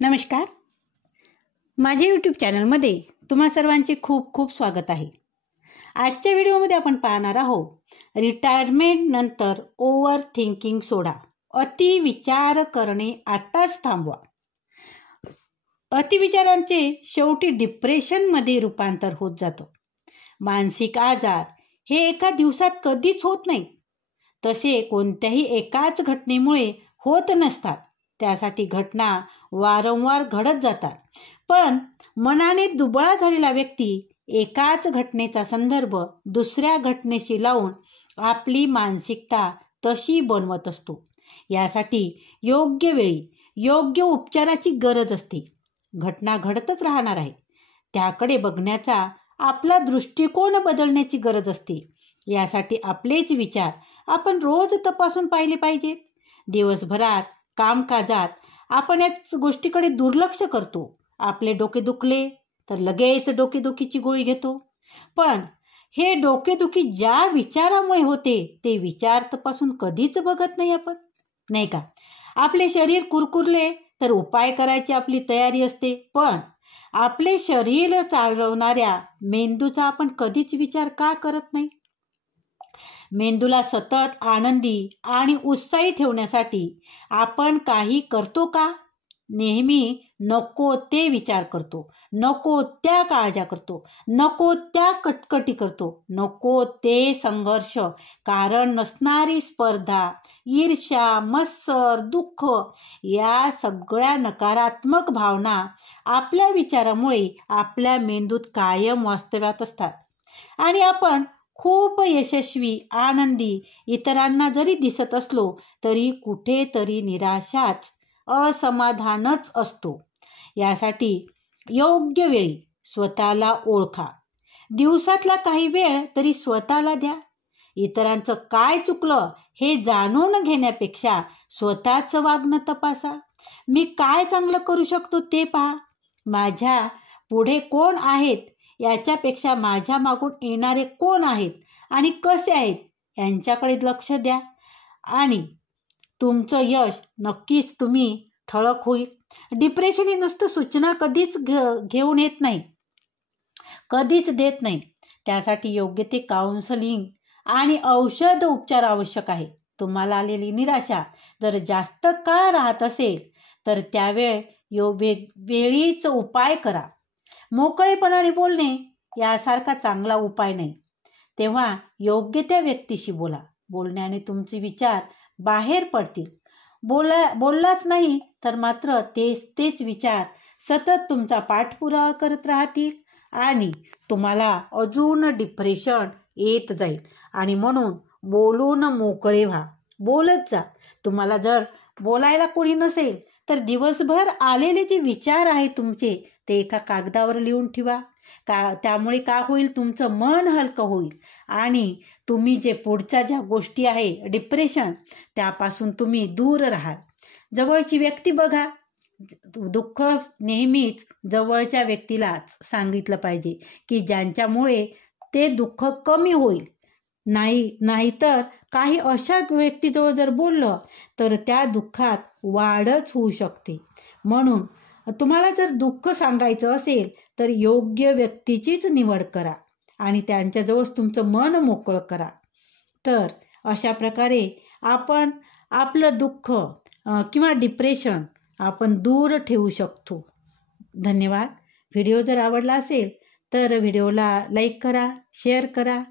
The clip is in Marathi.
नमस्कार. माझ्या यूट्यूब चॅनलमध्ये तुम्हा सर्वांचे खूप खूप स्वागत आहे. आजच्या व्हिडिओमध्ये आपण पाहणार आहोत रिटायरमेंट नंतर ओव्हर थिंकिंग सोडा, अति विचार करणे आताच थांबवा. अतिविचारांचे शेवटी डिप्रेशनमध्ये रूपांतर होत जातं. मानसिक आजार हे एका दिवसात कधीच होत नाही. तसे कोणत्याही एकाच घटनेमुळे होत नसतात. त्यासाठी घटना वारंवार घडत जातात. पण मनाने दुबळा झालेला व्यक्ती एकाच घटनेचा संदर्भ दुसऱ्या घटनेशी लावून आपली मानसिकता तशी बनवत असतो. यासाठी योग्य वेळी योग्य उपचाराची गरज असते. घटना घडतच राहणार आहे, त्याकडे बघण्याचा आपला दृष्टिकोन बदलण्याची गरज असते. यासाठी आपलेच विचार आपण रोज तपासून पाहिले पाहिजेत. दिवसभरात कामकाजात आपण याच गोष्टीकडे दुर्लक्ष करतो. आपले डोके दुखले तर लगेच डोकेदुखीची गोळी घेतो. पण हे डोकेदुखी ज्या विचारामुळे होते ते विचार तपासून कधीच बघत नाही आपण, नाही का? आपले शरीर कुरकुरले तर उपाय करायची आपली तयारी असते, पण आपले शरीर चालवणाऱ्या मेंदूचा आपण कधीच विचार का करत नाही? मेंदूला सतत आनंदी आणि उत्साही ठेवण्यासाठी आपण काही करतो का? नेहमी नको ते विचार करतो, नको त्या काळज्या करतो, नको त्या कटकटी करतो, नको ते संघर्ष, कारण नसणारी स्पर्धा, ईर्ष्या, मत्सर, दुःख या सगळ्या नकारात्मक भावना आपल्या विचारामुळे आपल्या मेंदूत कायम वास्तव्यात असतात. आणि आपण खूप यशस्वी, आनंदी इतरांना जरी दिसत असलो तरी कुठेतरी निराशाच, असमाधानच असतो. यासाठी योग्य वेळी स्वतःला ओळखा. दिवसातला काही वेळ तरी स्वतःला द्या. इतरांचं काय चुकलं हे जाणून घेण्यापेक्षा स्वतःचं वागणं तपासा. मी काय चांगलं करू शकतो ते पहा. माझ्या पुढे कोण आहेत याच्यापेक्षा माझ्या मागून येणारे कोण आहेत आणि कसे आहेत यांच्याकडे लक्ष द्या आणि तुमचं यश नक्कीच तुम्ही ठळक होईल. डिप्रेशन ही नुसतं सूचना कधीच घेऊन येत नाही, कधीच देत नाही. त्यासाठी योग्य ते काउन्सलिंग आणि औषध उपचार आवश्यक आहे. तुम्हाला आलेली निराशा जर जास्त काळ राहत असेल तर वेळीच उपाय करा. मोकळेपणाने बोलणे यासारखा चांगला उपाय नाही. तेव्हा योग्य त्या व्यक्तीशी बोला. बोलण्याने तुमचे विचार बाहेर पडतील. बोललाच नाही तर मात्र तेच विचार सतत तुमचा पाठपुरावा करत राहतील आणि तुम्हाला अजून डिप्रेशन येत जाईल. आणि म्हणून बोलून मोकळे व्हा, बोलत जा. तुम्हाला जर बोलायला कोणी नसेल तर दिवसभर आलेले जे विचार आहेत तुमचे ते एका कागदावर लिहून ठेवा. त्यामुळे काय होईल, तुमचं मन हलकं होईल आणि तुम्ही जे पुढच्या ज्या गोष्टी आहे डिप्रेशन त्यापासून तुम्ही दूर राहाल. जवळची व्यक्ती बघा. दुःख नेहमीच जवळच्या व्यक्तीलाच सांगितलं पाहिजे की ज्यांच्यामुळे ते दुःख कमी होईल. नाहीतर काही अशा व्यक्तीजवळ जर बोललं तर त्या दुःखात वाढच होऊ शकते. म्हणून तुम्हाला जर दुःख सांगायचं असेल तर योग्य व्यक्तीचीच निवड करा आणि त्यांच्याजवळच तुमचं मन मोकळं करा. तर अशा प्रकारे आपण आपलं दुःख किंवा डिप्रेशन आपण दूर ठेवू शकतो. धन्यवाद. व्हिडिओ जर आवडला असेल तर व्हिडिओला लाईक करा, शेअर करा